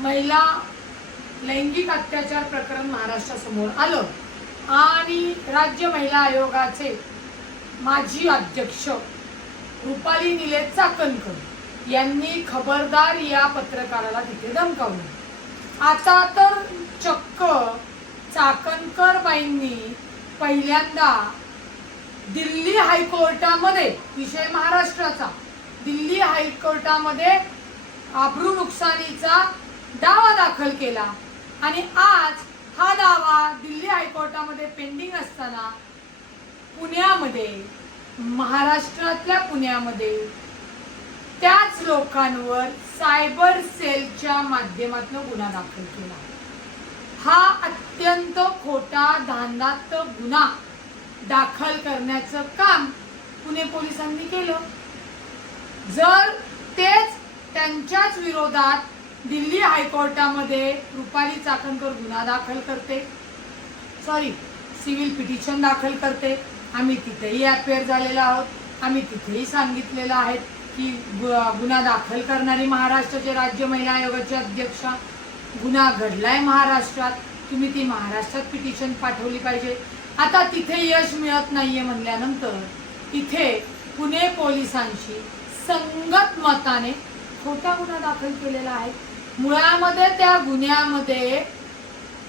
महिला लैंगिक अत्याचार प्रकरण महाराष्ट्रासमोर आलं आणि राज्य महिला आयोगाचे माजी अध्यक्ष रुपाली निलेश चाकणकर यांनी खबरदार या पत्रकाराला तिथे धमकावलं। आता तर चक्क चाकणकर बाईंनी पहिल्यांदा दिल्ली हायकोर्टामध्ये, विषय महाराष्ट्राचा, दिल्ली हायकोर्टामध्ये आबरू नुकसानीचा दावा दाखल केला आणि आज हा दावा दिल्ली हायकोर्टामध्ये पेंडिंग असताना पुण्यामध्ये, महाराष्ट्रातल्या पुण्यामध्ये त्याच लोकांवर सायबर सेलच्या माध्यमातून गुन्हा दाखल केला। हा अत्यंत खोटा धांदात गुन्हा दाखल करण्याचं काम पुणे पोलिसांनी केलं। जर तेच त्यांच्याच विरोधात दिल्ली हायकोर्टामध्ये रुपाली चाकणकर गुन्हा दाखल करते, सिव्हिल पिटिशन दाखल करते, आम्ही तिथेही अपेअर झालेलो आहोत, आम्ही तिथेही सांगितलेलं आहे की गुन्हा दाखल करणारी महाराष्ट्राचे राज्य महिला आयोगाचे अध्यक्ष, गुन्हा घडलाय महाराष्ट्रात, तुम्ही ती महाराष्ट्रात पिटिशन पाठवली पाहिजे। आता तिथे यश मिळत नाहीये म्हणल्यानंतर इथे पुणे पोलिसांशी संगत मताने खोटा गुन्हा दाखल केलेला आहे। मुळामध्ये त्या गुन्ह्यामध्ये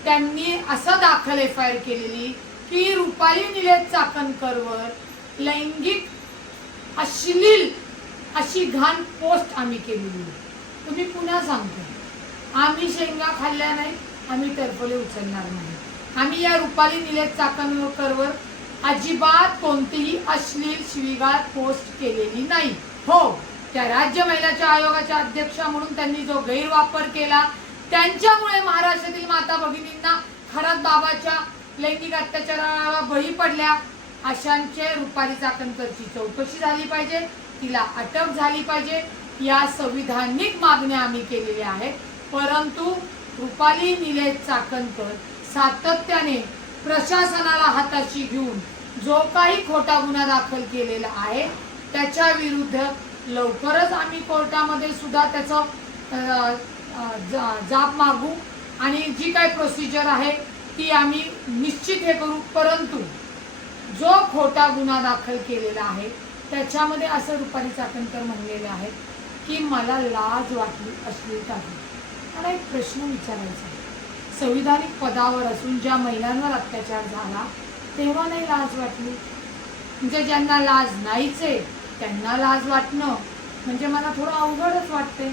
त्यांनी असं दाखल एफआयआर केलेली की रुपाली निलेश चाकणकरवर लैंगिक अश्लील अशी घाण पोस्ट आम्ही केलेली। तुम्ही पुन्हा सांगतो, आम्ही शेंगा खाल्ल्या नाही, आम्ही टरफले उचलणार नाही, आम्ही या रुपाली निलेश चाकणकरवर अजिबात कोणतीही अश्लील शिवीगाळ पोस्ट केलेली नाही। हो, त्या राज्य महिलाच्या आयोगाच्या अध्यक्षा म्हणून त्यांनी जो गैरवापर केला त्यांच्यामुळे महाराष्ट्रातील माता भगिनींना खरंच बाबाच्या लैंगिक अत्याचाराला बळी पडल्या। अशांचे रुपाली चाकणकरची चौकशी झाली पाहिजे, तिला अटक झाली पाहिजे, या संविधानिक मागण्या आम्ही केलेल्या आहेत। परंतु रुपाली निलेश चाकणकर सातत्याने प्रशासनाला हाताशी घेऊन जो काही खोटा गुन्हा दाखल केलेला आहे त्याच्या विरुद्ध लवकरच आम्ही कोर्टामध्ये सुद्धा त्याचं जाब मागू आणि जी काही प्रोसिजर आहे ती आम्ही निश्चित हे करू। परंतु जो खोटा गुन्हा दाखल केलेला आहे त्याच्यामध्ये असं रुपाली चाकणकर म्हणलेले आहेत की मला लाज वाटली अश्लीलता। मला एक प्रश्न विचारायचा आहे, संविधानिक पदावर असून ज्या महिलांवर अत्याचार झाला तेव्हा नाही लाज वाटली? म्हणजे ज्यांना लाज नाहीच आहे त्यांना लाज वाटणं म्हणजे मला थोडं अवघडच वाटते।